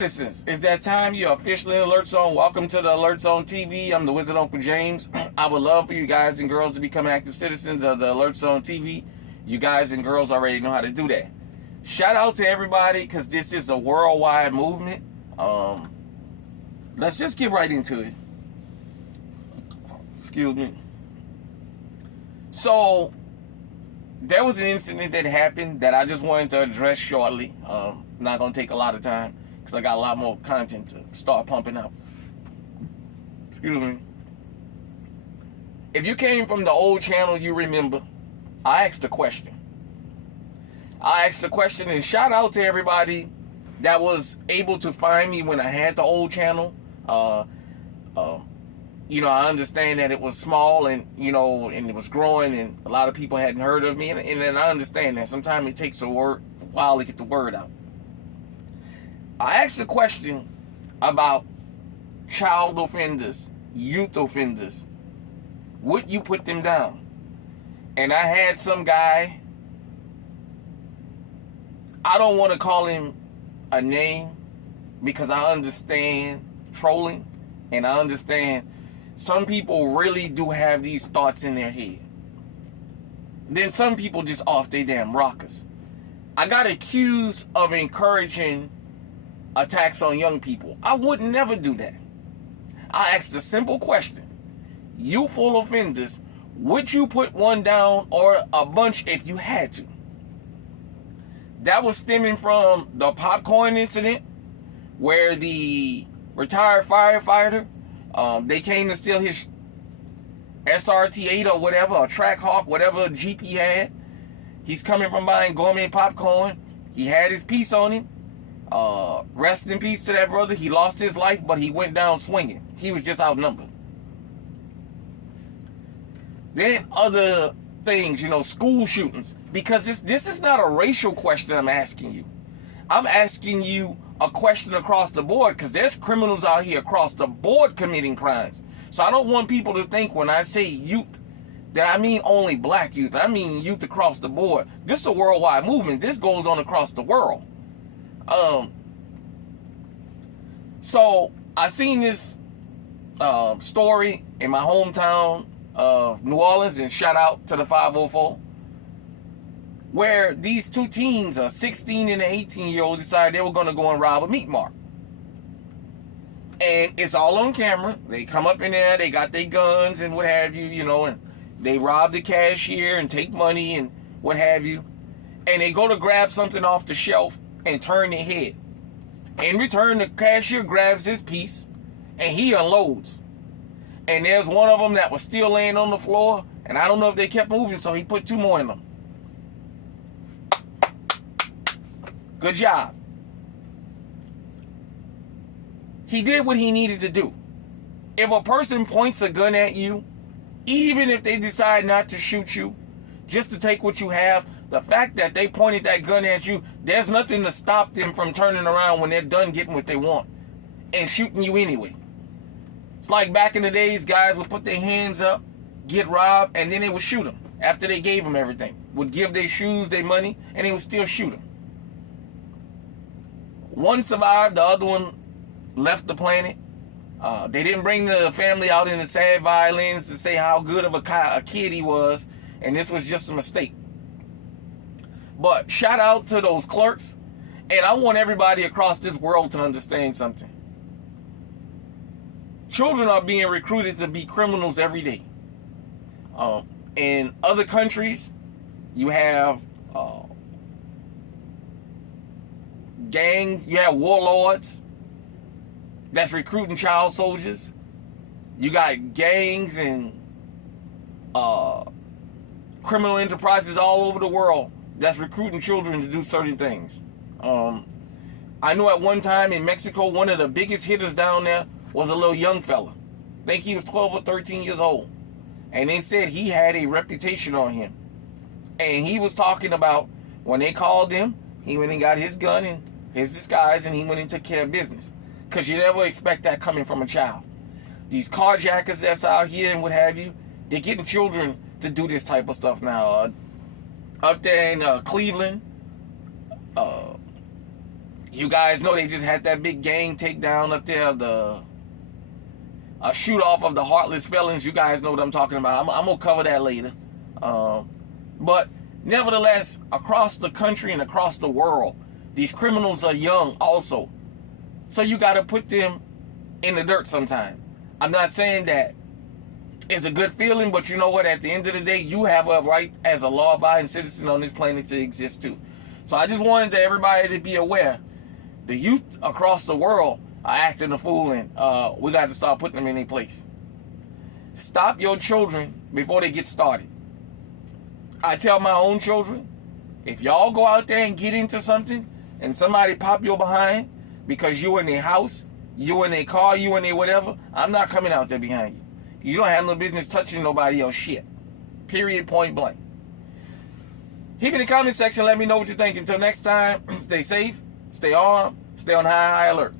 Citizens, it's that time. You're officially in Alert Zone. Welcome to the Alert Zone TV. I'm the Wizard Uncle James. I would love for you guys and girls to become active citizens of the Alert Zone TV. You guys and girls already know how to do that. Shout out to everybody because this is a worldwide movement. Let's just get right into it. Excuse me. So, there was an incident that happened that I just wanted to address shortly. Not going to take a lot of time, because I got a lot more content to start pumping out. Excuse me. If you came from the old channel, you remember, I asked a question. And shout out to everybody that was able to find me when I had the old channel. I understand that it was small and it was growing and a lot of people hadn't heard of me. And I understand that. Sometimes it takes a while to get the word out. I asked a question about child offenders, youth offenders. Would you put them down? And I had some guy, I don't want to call him a name because I understand trolling and I understand some people really do have these thoughts in their head. Then some people just off their damn rockers. I got accused of encouraging attacks on young people. I would never do that. I asked a simple question. Youthful offenders, would you put one down or a bunch if you had to? That was stemming from the popcorn incident where the retired firefighter, they came to steal his SRT-8 or whatever, or Trackhawk, whatever Jeep he had. He's coming from buying gourmet popcorn. He had his piece on him. Rest in peace to that brother. He lost his life, but he went down swinging. He was just outnumbered. Then other things, school shootings. Because this is not a racial question I'm asking you. I'm asking you a question across the board because there's criminals out here across the board committing crimes. So I don't want people to think when I say youth that I mean only black youth. I mean youth across the board. This is a worldwide movement. This goes on across the world. So I seen this story in my hometown of New Orleans, and shout out to the 504, where these two teens, a 16 and an 18-year-old, decided they were going to go and rob a meat market. And it's all on camera. They come up in there, they got their guns and what have you, and they rob the cashier and take money and what have you. And they go to grab something off the shelf and turn their head. In return, the cashier grabs his piece and he unloads. And there's one of them that was still laying on the floor, and I don't know if they kept moving, so he put two more in them. Good job. He did what he needed to do. If a person points a gun at you, even if they decide not to shoot you, just to take what you have, the fact that they pointed that gun at you, there's nothing to stop them from turning around when they're done getting what they want and shooting you anyway. It's like back in the days, guys would put their hands up, get robbed, and then they would shoot them after they gave them everything. Would give their shoes, their money, and they would still shoot them. One survived, the other one left the planet. They didn't bring the family out in the sad violins to say how good of a kid he was, and this was just a mistake. But shout out to those clerks, and I want everybody across this world to understand something. Children are being recruited to be criminals every day. In other countries, you have gangs, you have warlords that's recruiting child soldiers. You got gangs and criminal enterprises all over the world that's recruiting children to do certain things. I know at one time in Mexico, one of the biggest hitters down there was a little young fella. I think he was 12 or 13 years old. And they said he had a reputation on him. And he was talking about when they called him, he went and got his gun and his disguise, and he went and took care of business. Because you never expect that coming from a child. These carjackers that's out here and what have you, they're getting children to do this type of stuff now. Up there in Cleveland, You guys know they just had that big gang takedown up there of a shoot off of the heartless felons. You guys know what I'm talking about. I'm gonna cover that later. But nevertheless, across the country and across the world, these criminals are young also. So you got to put them in the dirt sometime. I'm not saying that it's a good feeling, but you know what? At the end of the day, you have a right as a law-abiding citizen on this planet to exist too. So I just wanted everybody to be aware. The youth across the world are acting a fool, and we got to start putting them in their place. Stop your children before they get started. I tell my own children, if y'all go out there and get into something and somebody pop your behind because you in their house, you in their car, you in their whatever, I'm not coming out there behind you. You don't have no business touching nobody else shit. Period, point blank. Keep in the comment section. Let me know what you think. Until next time, stay safe, stay armed, stay on high alert.